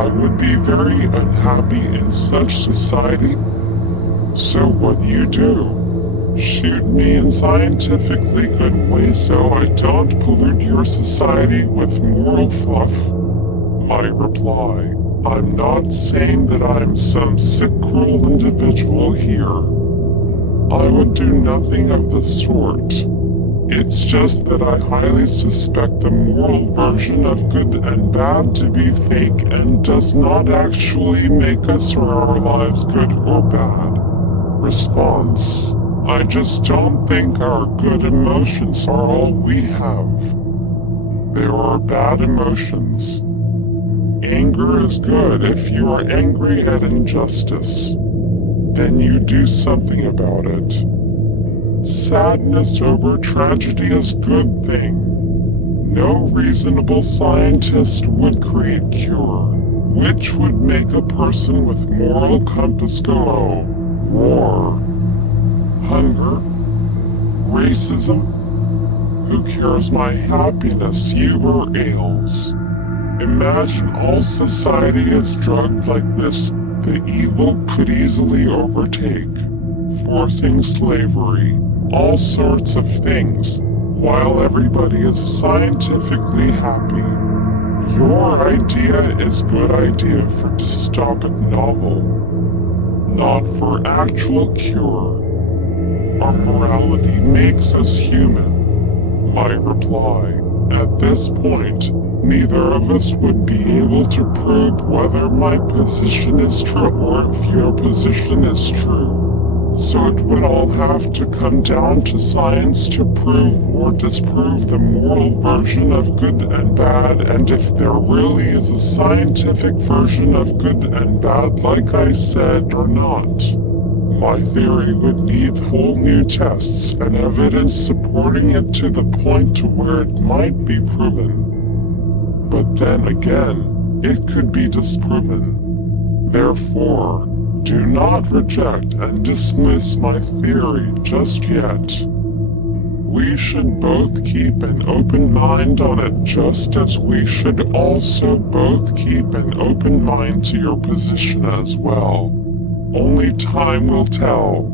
I would be very unhappy in such society. So what do? Shoot me in scientifically good ways so I don't pollute your society with moral fluff. My reply: I'm not saying that I'm some sick, cruel individual here. I would do nothing of the sort. It's just that I highly suspect the moral version of good and bad to be fake and does not actually make us or our lives good or bad. Response: I just don't think our good emotions are all we have. There are bad emotions. Anger is good if you are angry at injustice. Then you do something about it. Sadness over tragedy is a good thing. No reasonable scientist would create cure, which would make a person with moral compass go, oh, war, hunger, racism. Who cares my happiness, you or ails? Imagine all society is drugged like this. The evil could easily overtake, forcing slavery, all sorts of things, while everybody is scientifically happy. Your idea is good idea for dystopic novel, not for actual cure. Our morality makes us human. My reply: at this point, neither of us would be able to prove whether my position is true or if your position is true. So it would all have to come down to science to prove or disprove the moral version of good and bad, and if there really is a scientific version of good and bad like I said or not. My theory would need whole new tests and evidence supporting it to the point to where it might be proven. But then again, it could be disproven. Therefore, do not reject and dismiss my theory just yet. We should both keep an open mind on it, just as we should also both keep an open mind to your position as well. Only time will tell.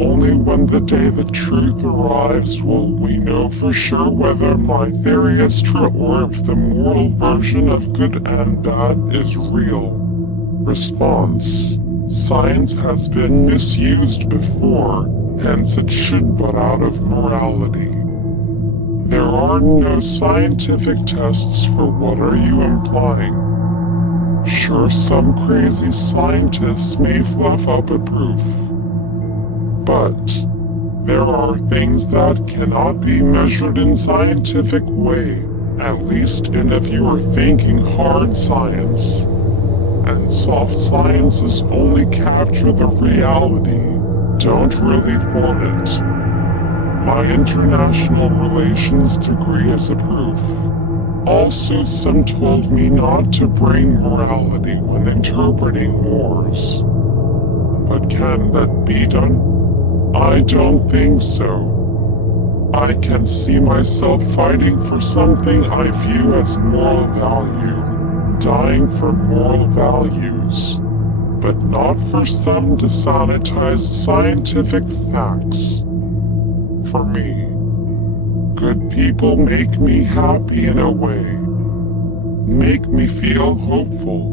Only when the day the truth arrives will we know for sure whether my theory is true or if the moral version of good and bad is real. Response: science has been misused before, hence it should butt out of morality. There are no scientific tests for what are you implying? Sure, some crazy scientists may fluff up a proof. But there are things that cannot be measured in scientific way, at least if you are thinking hard science. And soft sciences only capture the reality, don't really form it. My international relations degree is a proof. Also, some told me not to bring morality when interpreting wars. But can that be done? I don't think so. I can see myself fighting for something I view as moral value, dying for moral values, but not for some desanitized scientific facts. For me, good people make me happy in a way, make me feel hopeful.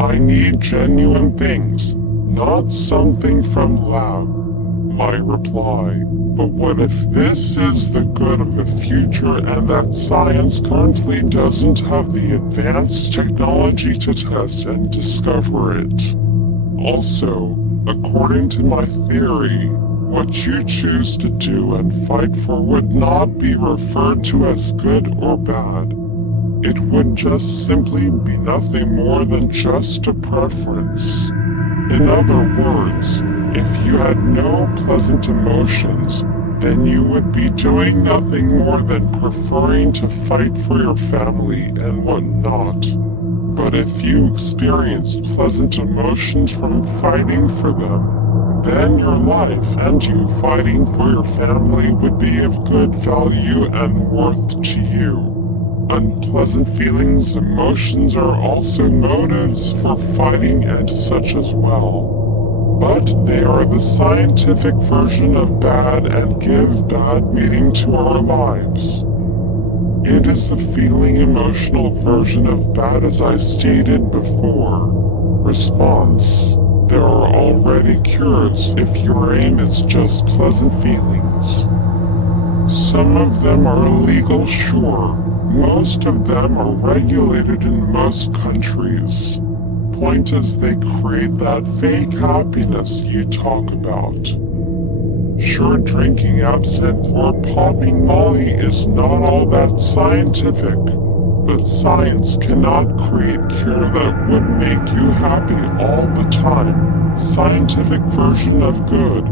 I need genuine things, not something from lab. My reply: but what if this is the good of the future and that science currently doesn't have the advanced technology to test and discover it? Also, according to my theory, what you choose to do and fight for would not be referred to as good or bad. It would just simply be nothing more than just a preference. In other words, if you had no pleasant emotions, then you would be doing nothing more than preferring to fight for your family and whatnot. But if you experienced pleasant emotions from fighting for them, then your life and you fighting for your family would be of good value and worth to you. Unpleasant feelings, emotions are also motives for fighting and such as well. But they are the scientific version of bad and give bad meaning to our lives. It is the feeling emotional version of bad as I stated before. Response: there are already cures if your aim is just pleasant feelings. Some of them are illegal, sure. Most of them are regulated in most countries. Point is they create that fake happiness you talk about. Sure, drinking absinthe or popping Molly is not all that scientific, but science cannot create cure that would make you happy all the time. Scientific version of good.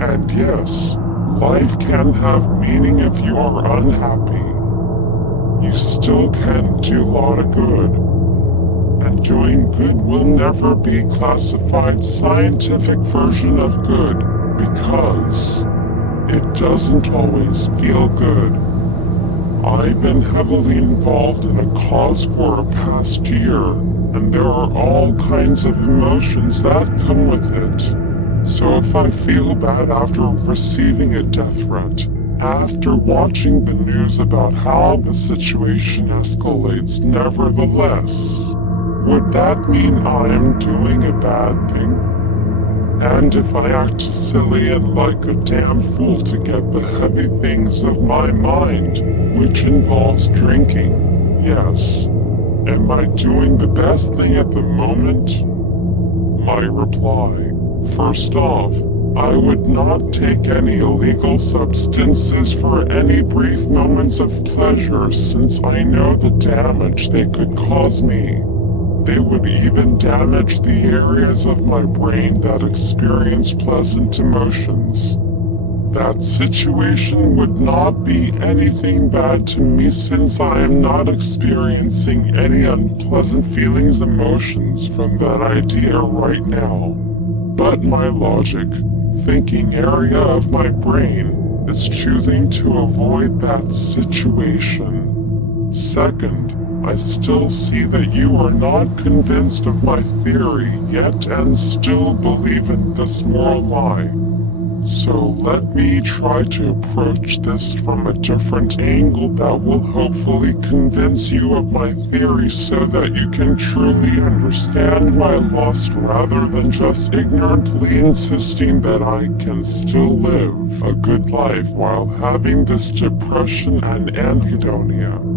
And yes, life can have meaning if you are unhappy. You still can do a lot of good. And doing good will never be classified scientific version of good, because it doesn't always feel good. I've been heavily involved in a cause for a past year, and there are all kinds of emotions that come with it. So if I feel bad after receiving a death threat, after watching the news about how the situation escalates nevertheless, would that mean I am doing a bad thing? And if I act silly and like a damn fool to get the heavy things of my mind, which involves drinking, yes, am I doing the best thing at the moment? My reply: first off, I would not take any illegal substances for any brief moments of pleasure, since I know the damage they could cause me. They would even damage the areas of my brain that experience pleasant emotions. That situation would not be anything bad to me, since I am not experiencing any unpleasant feelings, emotions from that idea right now. But my logic, thinking area of my brain is choosing to avoid that situation. Second, I still see that you are not convinced of my theory yet and still believe in this moral lie. So let me try to approach this from a different angle that will hopefully convince you of my theory so that you can truly understand my lust rather than just ignorantly insisting that I can still live a good life while having this depression and anhedonia.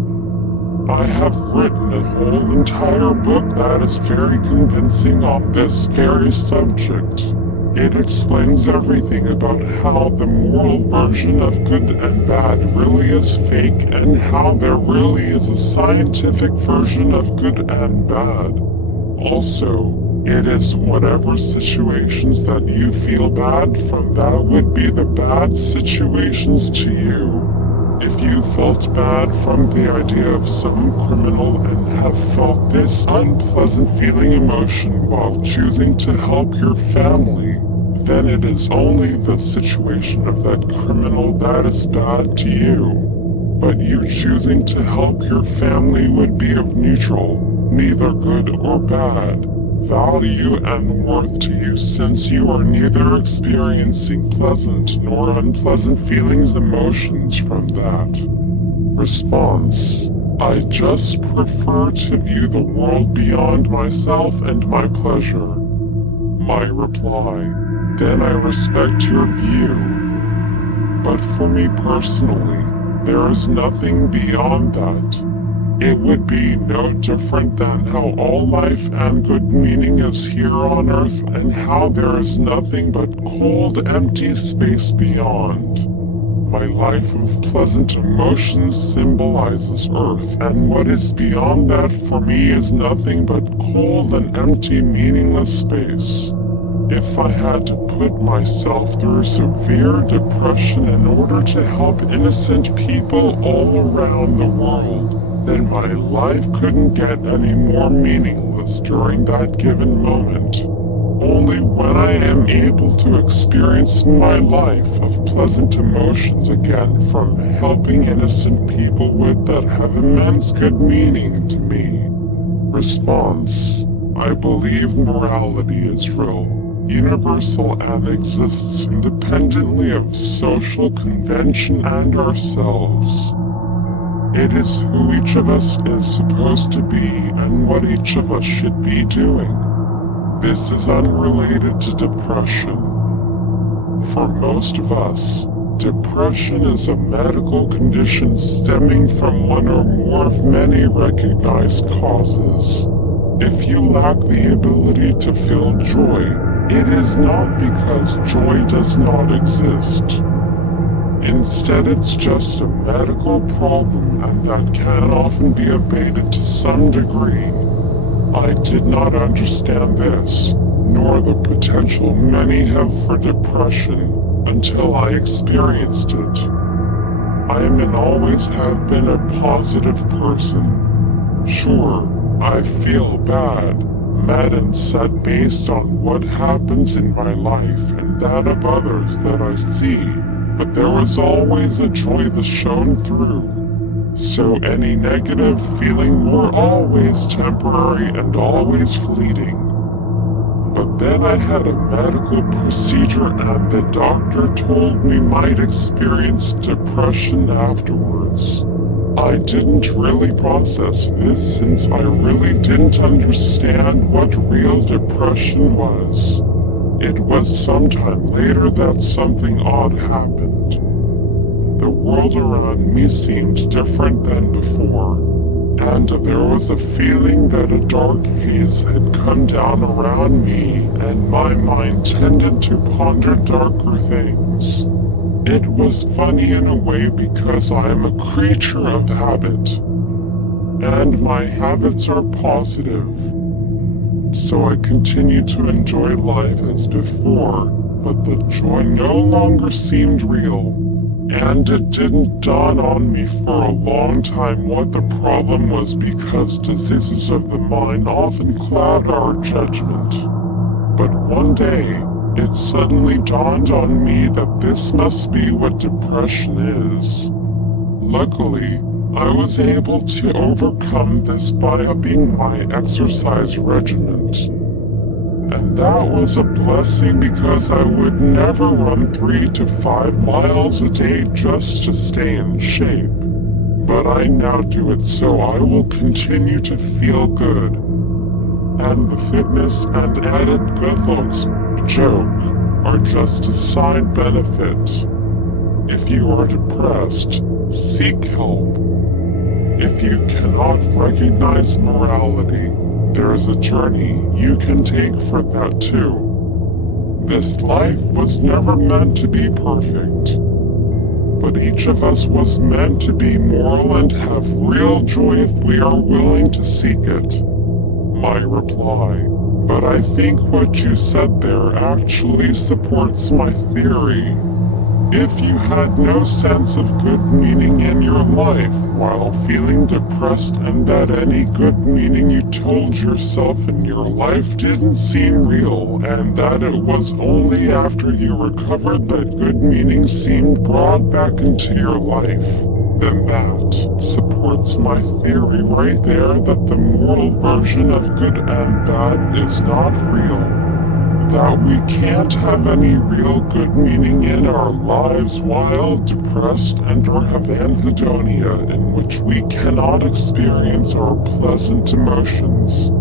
I have written a whole entire book that is very convincing on this very subject. It explains everything about how the moral version of good and bad really is fake, and how there really is a scientific version of good and bad. Also, it is whatever situations that you feel bad from, that would be the bad situations to you. If you felt bad from the idea of some criminal and have felt this unpleasant feeling emotion while choosing to help your family, then it is only the situation of that criminal that is bad to you. But you choosing to help your family would be of neutral, neither good or bad, value and worth to you, since you are neither experiencing pleasant nor unpleasant feelings, emotions from that. Response: I just prefer to view the world beyond myself and my pleasure. My reply: then I respect your view. But for me personally, there is nothing beyond that. It would be no different than how all life and good meaning is here on earth, and how there is nothing but cold, empty space beyond. My life of pleasant emotions symbolizes earth, and what is beyond that for me is nothing but cold and empty, meaningless space. If I had to put myself through severe depression in order to help innocent people all around the world, then my life couldn't get any more meaningless during that given moment. Only when I am able to experience my life of pleasant emotions again from helping innocent people with that have immense good meaning to me. Response: I believe morality is real, universal, and exists independently of social convention and ourselves. It is who each of us is supposed to be and what each of us should be doing. This is unrelated to depression. For most of us, depression is a medical condition stemming from one or more of many recognized causes. If you lack the ability to feel joy, it is not because joy does not exist. Instead, it's just a medical problem, and that can often be abated to some degree. I did not understand this, nor the potential many have for depression, until I experienced it. I am and always have been a positive person. Sure, I feel bad, mad and sad based on what happens in my life and that of others that I see, but there was always a joy that shone through. So any negative feeling were always temporary and always fleeting. But then I had a medical procedure and the doctor told me might experience depression afterwards. I didn't really process this since I really didn't understand what real depression was. It was sometime later that something odd happened. The world around me seemed different than before, and there was a feeling that a dark haze had come down around me, and my mind tended to ponder darker things. It was funny in a way because I am a creature of habit, and my habits are positive. So I continued to enjoy life as before, but the joy no longer seemed real, and it didn't dawn on me for a long time what the problem was because diseases of the mind often cloud our judgment. But one day, it suddenly dawned on me that this must be what depression is. Luckily, I was able to overcome this by upping my exercise regimen. And that was a blessing because I would never run 3 to 5 miles a day just to stay in shape. But I now do it so I will continue to feel good. And the fitness and added good looks joke are just a side benefit. If you are depressed, seek help. If you cannot recognize morality, there is a journey you can take for that too. This life was never meant to be perfect, but each of us was meant to be moral and have real joy if we are willing to seek it. My reply: but I think what you said there actually supports my theory. If you had no sense of good meaning in your life while feeling depressed, and that any good meaning you told yourself in your life didn't seem real, and that it was only after you recovered that good meaning seemed brought back into your life, then that supports my theory right there that the moral version of good and bad is not real. That we can't have any real good meaning in our lives while depressed and/or have anhedonia in which we cannot experience our pleasant emotions.